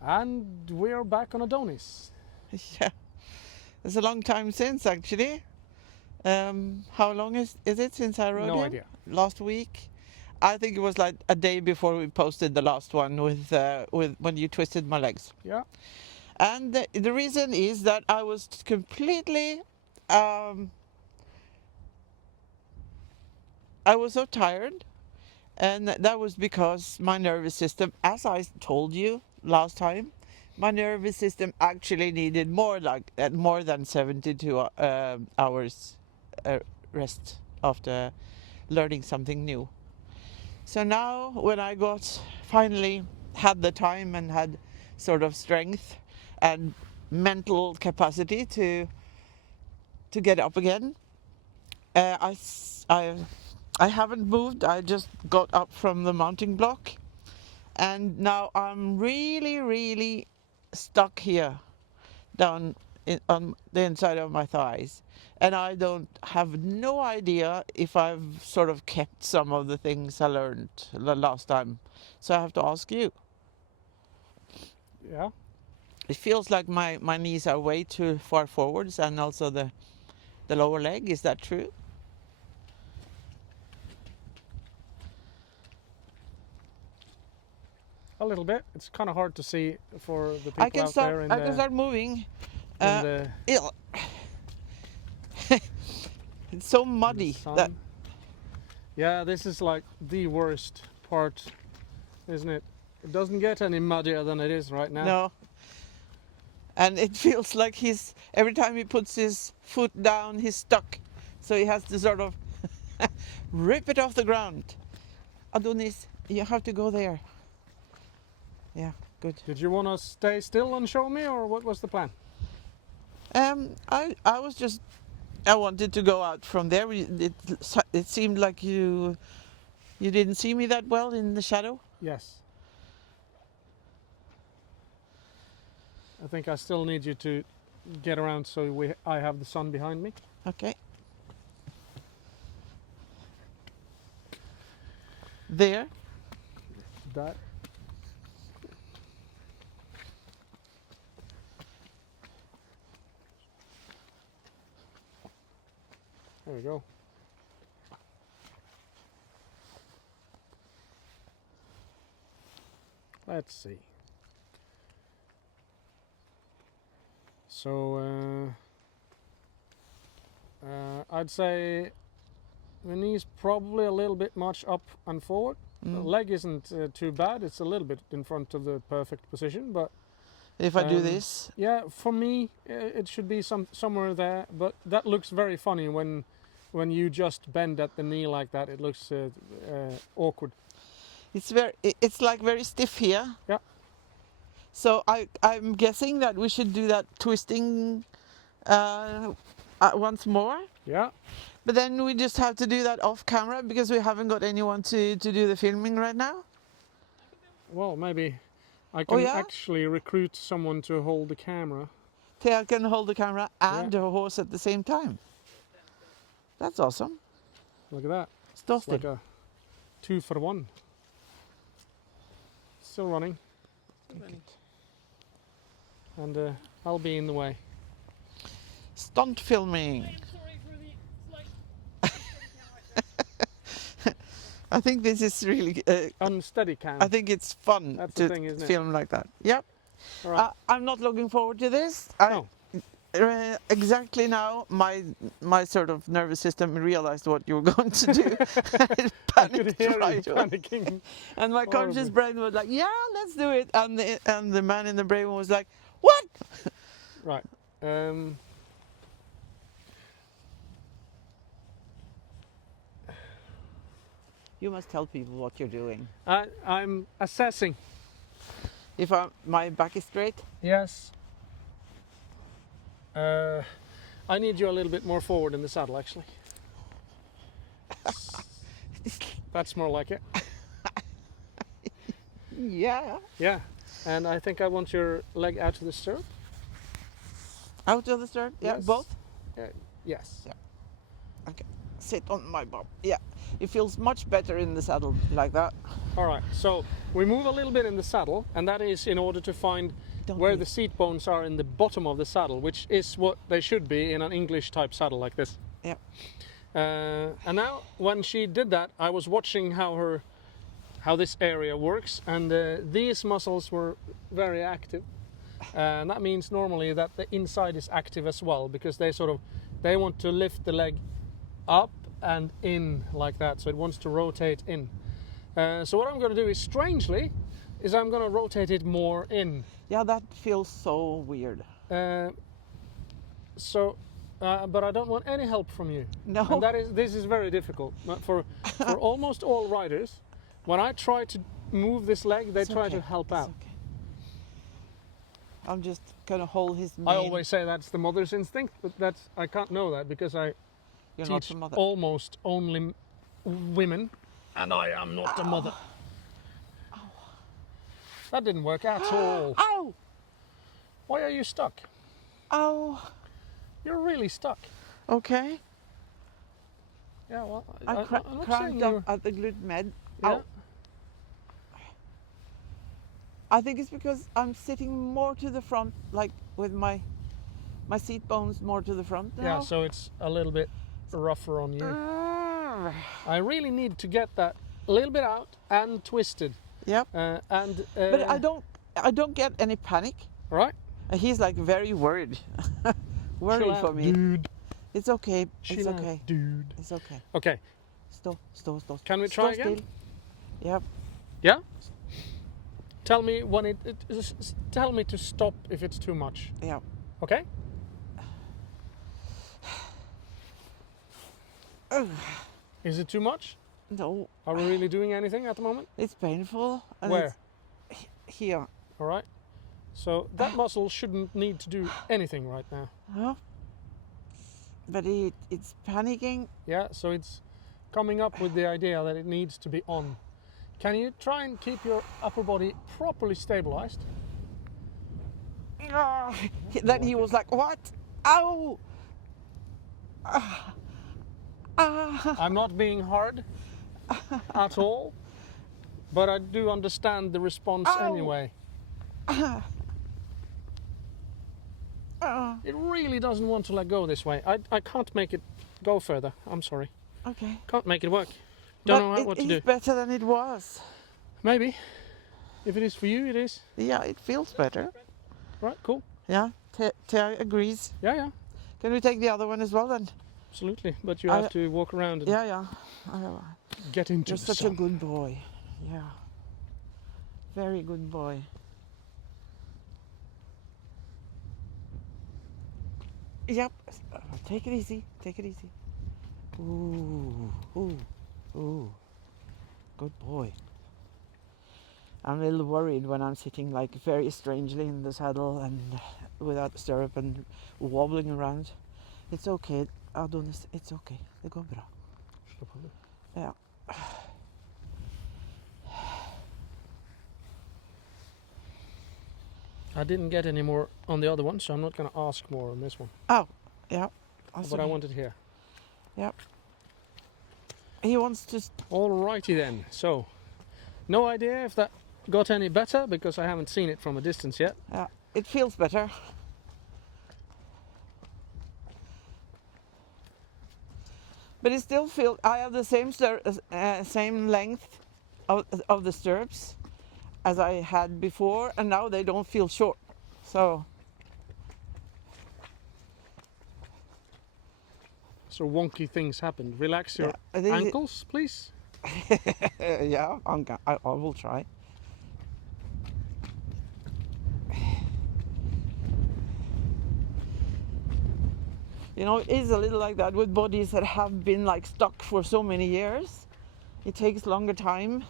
And we're back on Adonis. Yeah, it's a long time since actually. How long is it since I rode No him? idea. Last week. I think it was like a day before we posted the last one with when you twisted my legs. Yeah. And the reason is that I was completely, I was so tired, and that was because my nervous system, as I told you last time, my nervous system actually needed more than 72 hours rest after learning something new. So now, when I finally had the time and had sort of strength and mental capacity to get up again, I haven't moved. I just got up from the mounting block, and now I'm really, really stuck here down on the inside of my thighs. And I don't have no idea if I've sort of kept some of the things I learned the last time. So I have to ask you. Yeah. It feels like my knees are way too far forwards, and also the lower leg. Is that true? A little bit. It's kind of hard to see for the I people can out start. there in I can start moving. in the Ew. It's so muddy sun. that Yeah, this is like the worst part, isn't it? It doesn't get any muddier than it is right now. no. And it feels like every time he puts his foot down, he's stuck. So he has to sort of rip it off the ground. Adonis, you have to go there. Yeah, good. Did you want to stay still and show me, or what was the plan? I wanted to go out from there. It seemed like you didn't see me that well in the shadow. Yes. I think I still need you to get around so I have the sun behind me. Okay. There. That. There we go. Let's see. So I'd say the knee's probably a little bit much up and forward. The leg isn't too bad. It's a little bit in front of the perfect position, but If I do this, yeah, for me it should be somewhere there. But that looks very funny when you just bend at the knee like that. It looks awkward. it's like very stiff here. Yeah. So I'm guessing that we should do that twisting once more. Yeah. But then we just have to do that off camera because we haven't got anyone to do the filming right now. Well, maybe I can yeah? actually recruit someone to hold the camera. Thea can hold the camera and Yeah. the horse at the same time. That's awesome. Look at that. Stop It's like a 2 for 1. Still running. And I'll be in the way. Stunt filming. I think this is really. Unsteady cam. I think it's fun That's to the thing, isn't it? film like that. Yep. All right. I'm not looking forward to this. No. Exactly now, my sort of nervous system realized what you were going to do. It I could panicked hear you right away. panicking. And my conscious Horribly. brain was like, "Yeah, let's do it." And the man in the brain was like, "What?" Right. You must tell people what you're doing. I'm assessing. If my back is straight. Yes. I need you a little bit more forward in the saddle, actually. That's more like it. Yeah. Yeah. And I think I want your leg out of the stirrup. Out of the start. Yeah, Yes. both. Yes. Yeah. Okay. sit on my bum. Yeah, it feels much better in the saddle like that. All right, so we move a little bit in the saddle, and that is in order to find where the seat bones are in the bottom of the saddle, which is what they should be in an English type saddle like this. Yeah. And now, when she did that, I was watching how this area works, and these muscles were very active. And that means normally that the inside is active as well, because they want to lift the leg up and in like that, so it wants to rotate in. So what I'm going to do is, strangely, I'm going to rotate it more in. Yeah, that feels so weird. But I don't want any help from you. No. And this is very difficult for almost all riders. When I try to move this leg, they try to help out. Okay. I'm just gonna hold his mane. I always say that's the mother's instinct, but I can't know that because I teach almost only women, and I am not a mother. Ow. That didn't work at all. Ow! Why are you stuck? Ow! You're really stuck. Okay. Yeah, well, I cramped up at the glute med. Yeah. Ow. I think it's because I'm sitting more to the front, like with my seat bones more to the front now. Yeah, so it's a little bit rougher on you. I really need to get that a little bit out and twisted. Yep. But I don't get any panic. Right. He's like very worried. Worried for me. Dude. It's okay. Chill It's out, okay. dude. It's okay. Okay. Stop. Can we try again? Still. Yep. Yeah? Tell me when tell me to stop if it's too much. Yeah. Okay? Is it too much? No. Are we really doing anything at the moment? It's painful. And Where? It's here. All right. So that muscle shouldn't need to do anything right now. Huh? But it's panicking. Yeah, so it's coming up with the idea that it needs to be on. Can you try and keep your upper body properly stabilized? Then he was like, what? Ow! I'm not being hard at all, but I do understand the response anyway. It really doesn't want to let go this way. I can't make it go further. I'm sorry. Okay. Can't make it work. Don't know what to do. It's better than it was. Maybe. If it is for you, it is. Yeah, it feels better. Right, cool. Yeah, Terry agrees. Yeah. Can we take the other one as well then? Absolutely, but you have to walk around and get into You're the such sun. a good boy. Yeah. Very good boy. Yep. Take it easy. Take it easy. Ooh. Good boy. I'm a little worried when I'm sitting like very strangely in the saddle and without stirrup and wobbling around. It's okay, Adonis. It's okay. Det går bra. Yeah. I didn't get any more on the other one, so I'm not going to ask more on this one. Oh, yeah. But I wanted here. Yep. He wants to... Alrighty then. So, no idea if that got any better because I haven't seen it from a distance yet. Yeah, it feels better. But it still feels... I have the same length of the stirrups as I had before, and now they don't feel short. So wonky things happen. Relax your ankles, please. Yeah, I will try. You know, it is a little like that with bodies that have been like stuck for so many years. It takes longer time,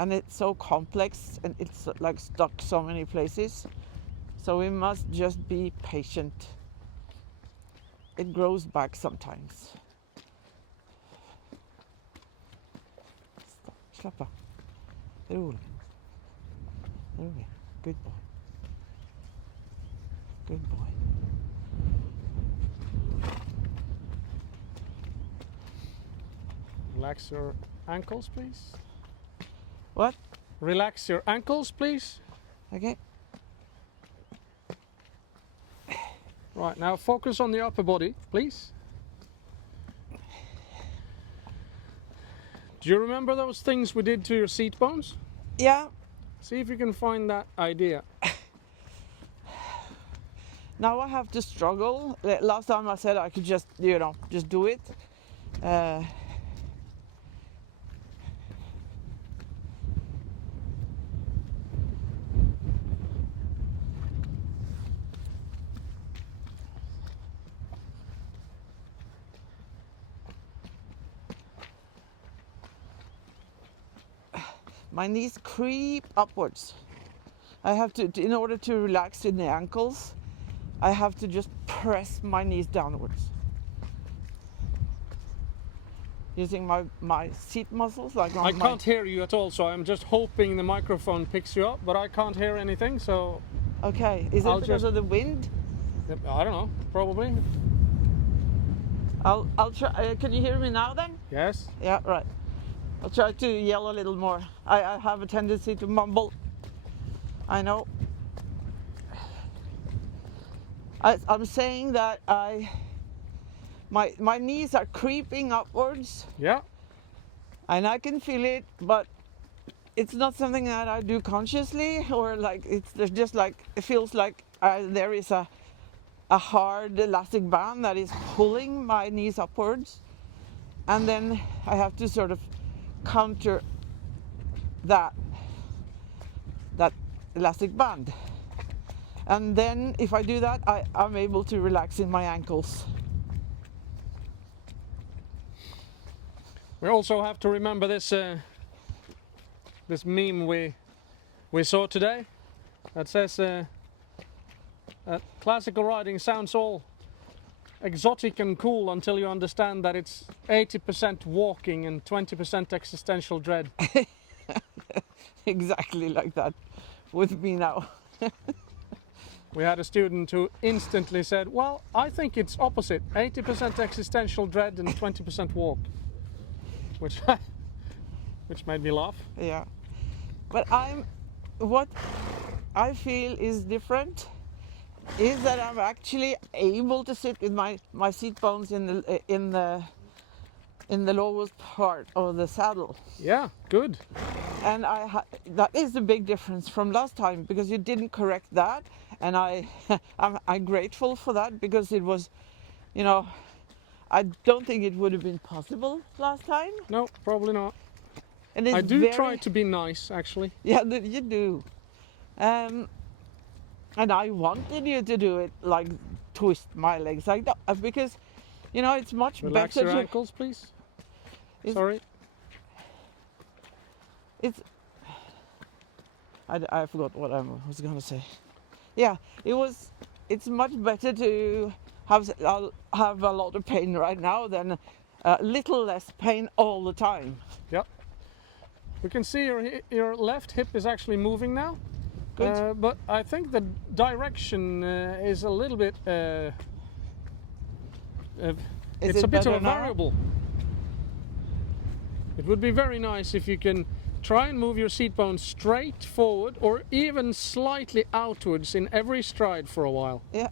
and it's so complex, and it's like stuck so many places. So we must just be patient. It grows back sometimes. Slapp av. Rolig. Rolig. Good boy. Good boy. Relax your ankles, please. What? Relax your ankles, please. Okay. Right, now focus on the upper body, please. Do you remember those things we did to your seat bones? Yeah. See if you can find that idea. Now I have to struggle. Last time I said I could just, just do it. My knees creep upwards. I have to, in order to relax in the ankles, I have to just press my knees downwards. Using my seat muscles, like on I can't hear you at all, so I'm just hoping the microphone picks you up, but I can't hear anything, so... Okay, is it because of the wind? I don't know, probably. I'll try. Can you hear me now then? Yes. Yeah, right. I'll try to yell a little more. I have a tendency to mumble. I know. I'm saying that my knees are creeping upwards. Yeah. And I can feel it, but it's not something that I do consciously, or like there's just like it feels like there is a hard elastic band that is pulling my knees upwards, and then I have to sort of counter that elastic band. And then if I do that, I'm able to relax in my ankles. We also have to remember this this meme we saw today that says classical riding sounds all exotic and cool until you understand that it's 80% walking and 20% existential dread. Exactly like that with me now. We had a student who instantly said, well, I think it's opposite, 80% existential dread and 20% walk, which made me laugh. Yeah, but what I feel is different is that I'm actually able to sit with my seat bones in the lowest part of the saddle. Yeah, good. And that is a big difference from last time, because you didn't correct that, and I'm grateful for that, because it was, I don't think it would have been possible last time. No, probably not. And I do try to be nice, actually. Yeah, you do. And I wanted you to do it, like twist my legs like that, because, it's much Relax better your to... ankles, please. Sorry. I forgot what I was going to say. Yeah, it's much better to have a lot of pain right now than a little less pain all the time. Yep. We can see your left hip is actually moving now. Good. But I think the direction is a little bit... it's a bit of a variable. It would be very nice if you can try and move your seat bones straight forward or even slightly outwards in every stride for a while. Yeah,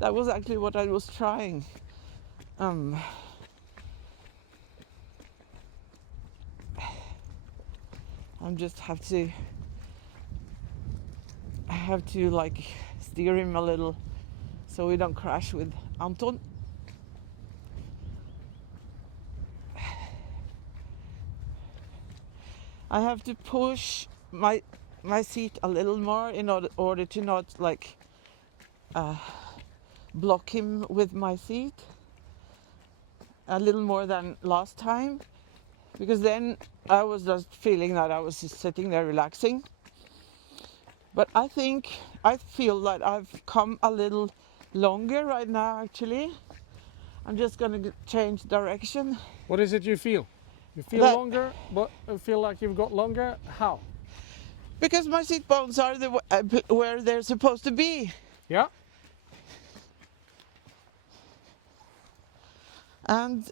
that was actually what I was trying. I have to like steer him a little so we don't crash with Anton. I have to push my seat a little more in order to not like block him with my seat a little more than last time, because then I was just feeling that I was just sitting there relaxing. But I feel that I've come a little longer right now, actually. I'm just gonna change direction. What is it you feel? You feel longer, but you feel like you've got longer? How? Because my seat bones are where they're supposed to be. Yeah. And,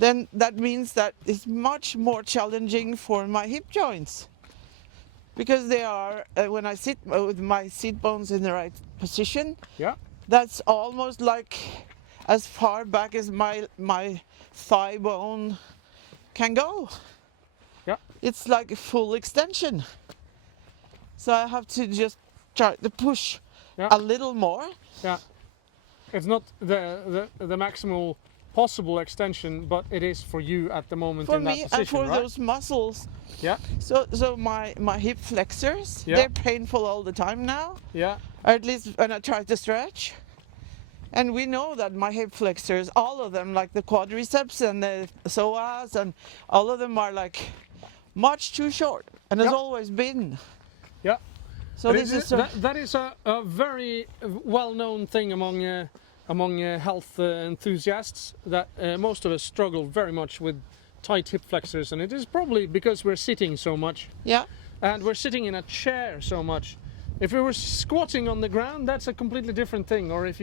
then that means that it's much more challenging for my hip joints. Because they are, when I sit with my seat bones in the right position, Yeah. that's almost like as far back as my thigh bone can go. Yeah. It's like a full extension. So I have to just try to push Yeah. a little more. Yeah. It's not the maximal possible extension, but it is for you at the moment For in me that and position, for right? those muscles. Yeah. So my hip flexors, Yeah. they're painful all the time now. Yeah. Or at least when I try to stretch. And we know that my hip flexors, all of them, like the quadriceps and the psoas, and all of them are like much too short, and has Yeah. always been. Yeah. So But this is that is a very well-known thing among health enthusiasts, that most of us struggle very much with tight hip flexors, and it is probably because we're sitting so much, yeah, and we're sitting in a chair so much. If we were squatting on the ground, that's a completely different thing. Or if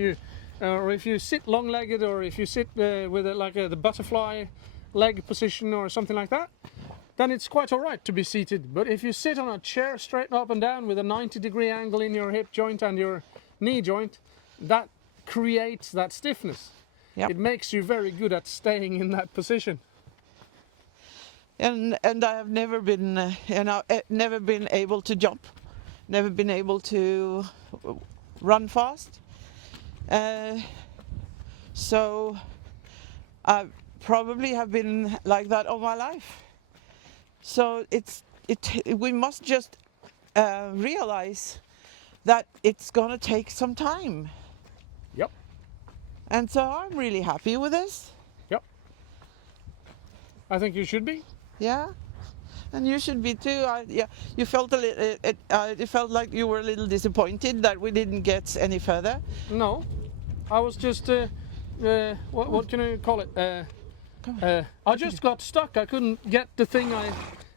you sit long-legged, or if you sit with the butterfly leg position or something like that, then it's quite all right to be seated. But if you sit on a chair straight up and down with a 90-degree angle in your hip joint and your knee joint, that creates that stiffness. Yep. It makes you very good at staying in that position. and I have never been, never been able to jump, never been able to run fast. So I probably have been like that all my life. So we must just realize that it's gonna take some time. Yep. And so I'm really happy with this. Yep. I think you should be. Yeah. And you should be too. You felt it felt like you were a little disappointed that we didn't get any further. No, I was just what can I call it? I just got stuck. I couldn't get the thing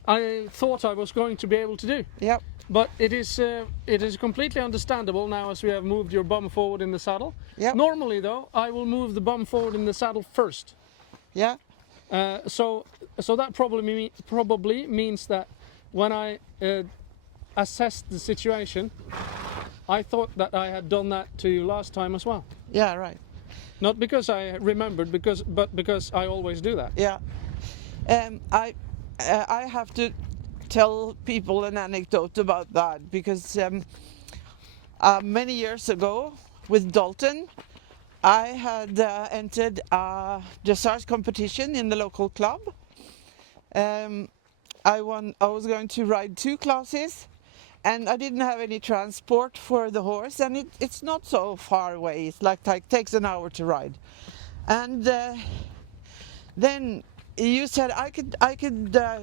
I thought I was going to be able to do. Yep. But it is completely understandable now, as we have moved your bum forward in the saddle. Yep. Normally, though, I will move the bum forward in the saddle first. Yeah. So that probably means that when I assessed the situation, I thought that I had done that to you last time as well. Yeah. Right. Not because I remembered, but because I always do that. Yeah. I have to tell people an anecdote about that, because many years ago with Dalton, I had entered a dressage competition in the local club. I was going to ride 2 classes, and I didn't have any transport for the horse, and it's not so far away. It's like takes an hour to ride. And then you said I could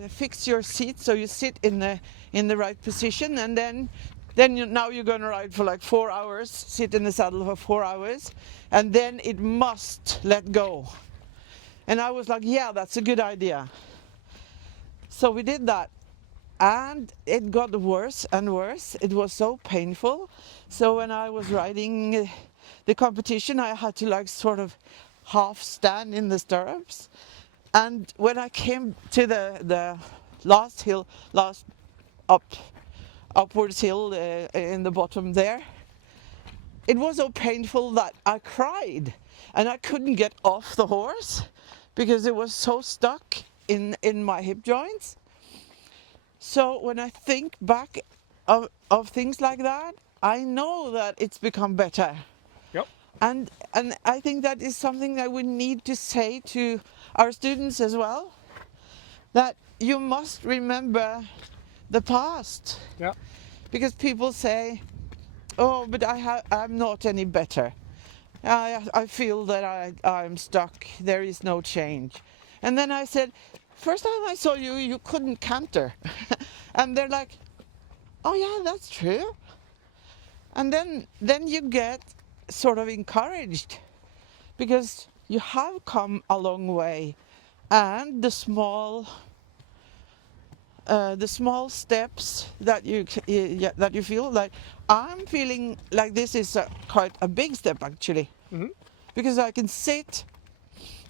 fix your seat so you sit in the right position, and then now you're going to ride for like 4 hours, sit in the saddle for 4 hours, and then it must let go. And I was like, yeah, that's a good idea. So we did that, and it got worse and worse. It was so painful. So when I was riding the competition, I had to like sort of half stand in the stirrups. And when I came to the last upwards hill in the bottom there, it was so painful that I cried, and I couldn't get off the horse because it was so stuck in my hip joints. So when I think back of things like that, I know that it's become better. Yep. And I think that is something that we need to say to our students as well, that you must remember the past. Yeah. Because people say, oh, but I'm not any better. I feel that I'm stuck. There is no change. And then I said, first time I saw you, you couldn't canter. And they're like, oh yeah, that's true. And then you get sort of encouraged, because you have come a long way, and the small steps that you feel like, I'm feeling like this is quite a big step actually. Mm-hmm. Because I can sit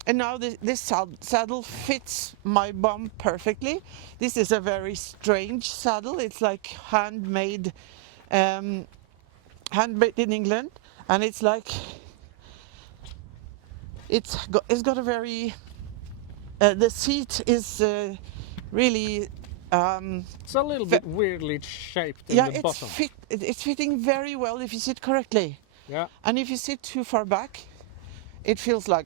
And now this saddle fits my bum perfectly. This is a very strange saddle. It's like handmade in England, and it's like it's got a very the seat is really It's a little bit weirdly shaped in yeah, the bottom. it's fitting very well if you sit correctly. Yeah, And if you sit too far back, it feels like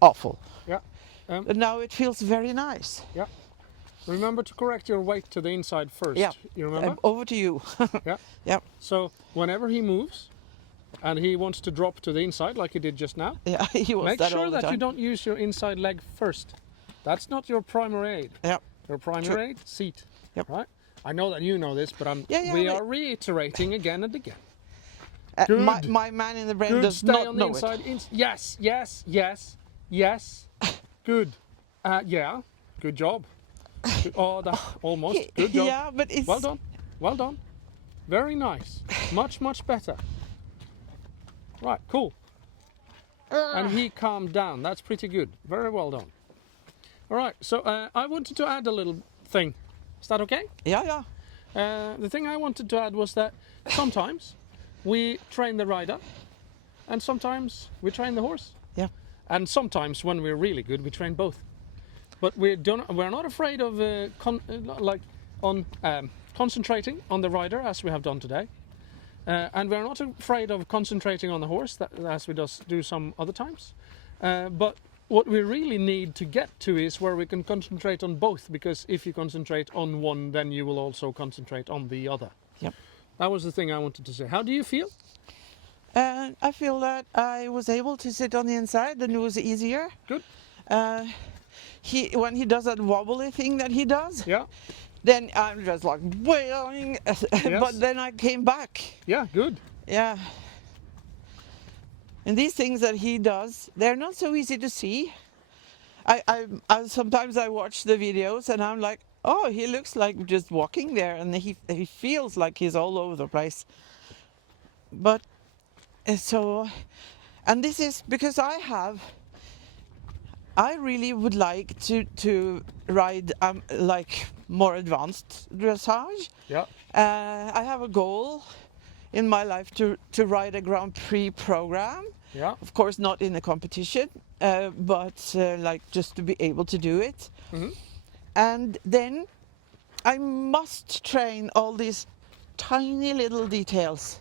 awful. yeah, But now it feels very nice. yeah. Remember to correct your weight to the inside first. Yeah. You remember? Over to you. Yeah. Yeah. So whenever he moves and he wants to drop to the inside like he did just now, Yeah, he was make that sure all the that you time. don't use your inside leg first. That's not your primary aid. Yeah. Your primary aid, seat. Yep. Right? I know that you know this, but we are reiterating again and again. Good. My man in the brain Good, does stay not on the know inside. it. Yes, yes, yes, yes. Good. Yeah, good job. Oh, that, almost. Good job. Yeah, but it's Well done. Well done. Very nice. Much, much better. Right, cool. And he calmed down. That's pretty good. Very well done. All right, so I wanted to add a little thing. Is that okay? Yeah. The thing I wanted to add was that sometimes we train the rider and sometimes we train the horse. Yeah. And sometimes when we're really good, we train both. But we're not afraid of concentrating on the rider as we have done today. And we're not afraid of concentrating on the horse as we just do some other times. But what we really need to get to is where we can concentrate on both, because if you concentrate on one, then you will also concentrate on the other. Yep. That was the thing I wanted to say. How do you feel? I feel that I was able to sit on the inside and it was easier. Good. When he does that wobbly thing that he does, Yeah. then I'm just like wailing. But then I came back. Yeah, good. Yeah. And these things that he does, they're not so easy to see. I sometimes I watch the videos and I'm like, oh, he looks like just walking there, and he feels like he's all over the place. But so, and this is because I really would like to ride like more advanced dressage. Yeah. I have a goal in my life to ride a Grand Prix program. Yeah. Of course, not in a competition, but like just to be able to do it. Mm-hmm. And then I must train all these tiny little details,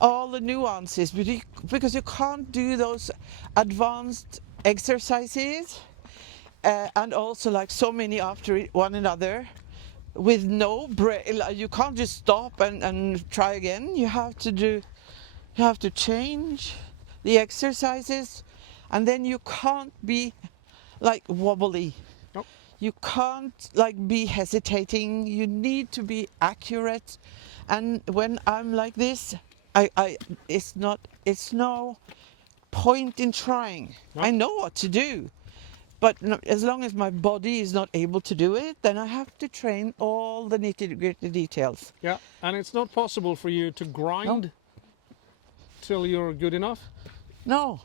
all the nuances, because you can't do those advanced exercises and also like so many after one another with no break. You can't just stop and try again. You have to change the exercises, and then you can't be like wobbly. Nope. You can't like be hesitating. You need to be accurate. And when I'm like this, it's no point in trying. No. I know what to do. But as long as my body is not able to do it, then I have to train all the nitty-gritty details. Yeah, and it's not possible for you to grind till you're good enough. No.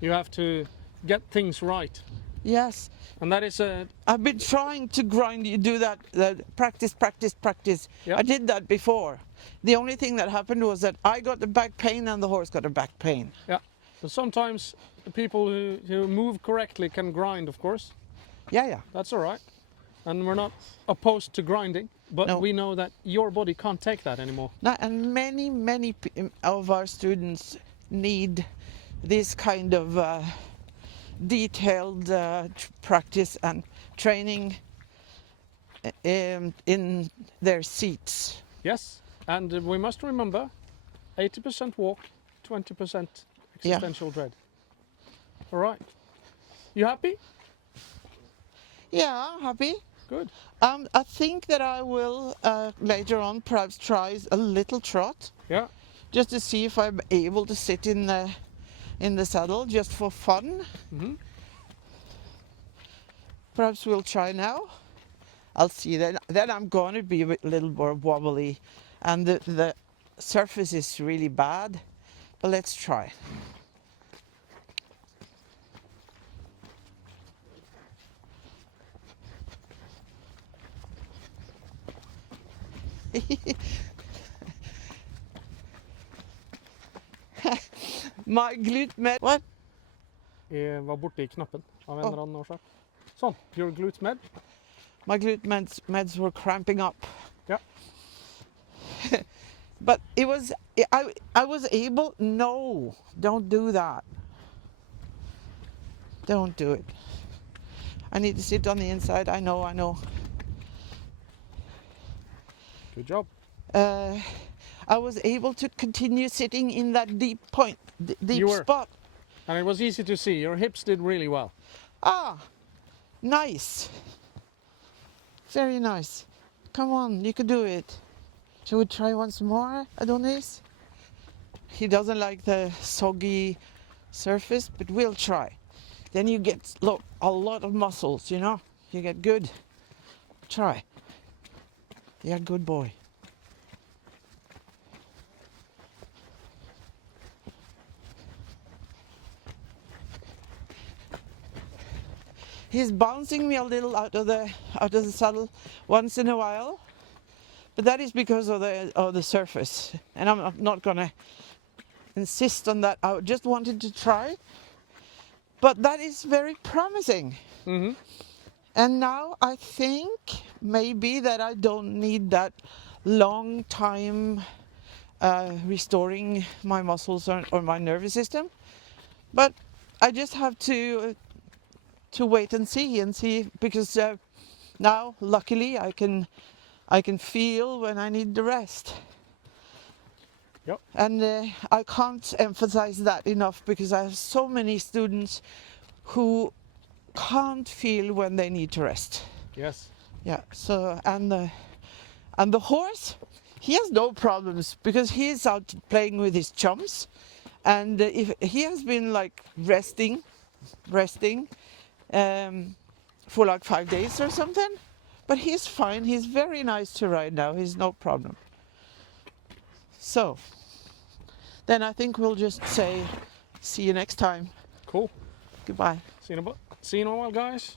You have to get things right. Yes. And that is I've been trying to grind. You do that practice. Yeah. I did that before. The only thing that happened was that I got the back pain and the horse got a back pain. Yeah. But sometimes the people who move correctly can grind, of course. Yeah. That's all right. And we're not opposed to grinding, but No. we know that your body can't take that anymore. No, and many of our students need this kind of detailed practice and training in their seats. Yes, and we must remember 80% walk, 20% existential dread. All right. You happy? Yeah, I'm happy. Good. I think that I will later on perhaps try a little trot, Yeah. just to see if I'm able to sit in the saddle just for fun. Mm-hmm. Perhaps we'll try now. I'll see. Then I'm going to be a little more wobbly, and the surface is really bad. But let's try. My glute med. What? Jeg var borte I knappen av en eller annen årsak. Sånn, your glute med. My glute meds were cramping up. Yeah. But it was, I was able, no, don't do that. Don't do it. I need to sit on the inside, I know. Good job. I was able to continue sitting in that deep point, deep You were. spot. And it was easy to see, your hips did really well. Ah, nice. Very nice. Come on, you can do it. Shall we try once more, Adonis? He doesn't like the soggy surface, but we'll try. Then you get a lot of muscles, you know? You get good. Try. Yeah, good boy. He's bouncing me a little out of the saddle once in a while, but that is because of the surface, and I'm not gonna insist on that. I just wanted to try, but that is very promising. Mm-hmm. And now I think maybe that I don't need that long time restoring my muscles or my nervous system, but I just have to wait and see because now luckily I can feel when I need the rest. Yep. And I can't emphasize that enough because I have so many students who can't feel when they need to rest. Yes. Yeah. So and the horse, he has no problems because he is out playing with his chums, and if he has been like resting for like 5 days or something, but he's fine. He's very nice to ride now. He's no problem. So then I think we'll just say see you next time. Cool. Goodbye. See you in a while, guys.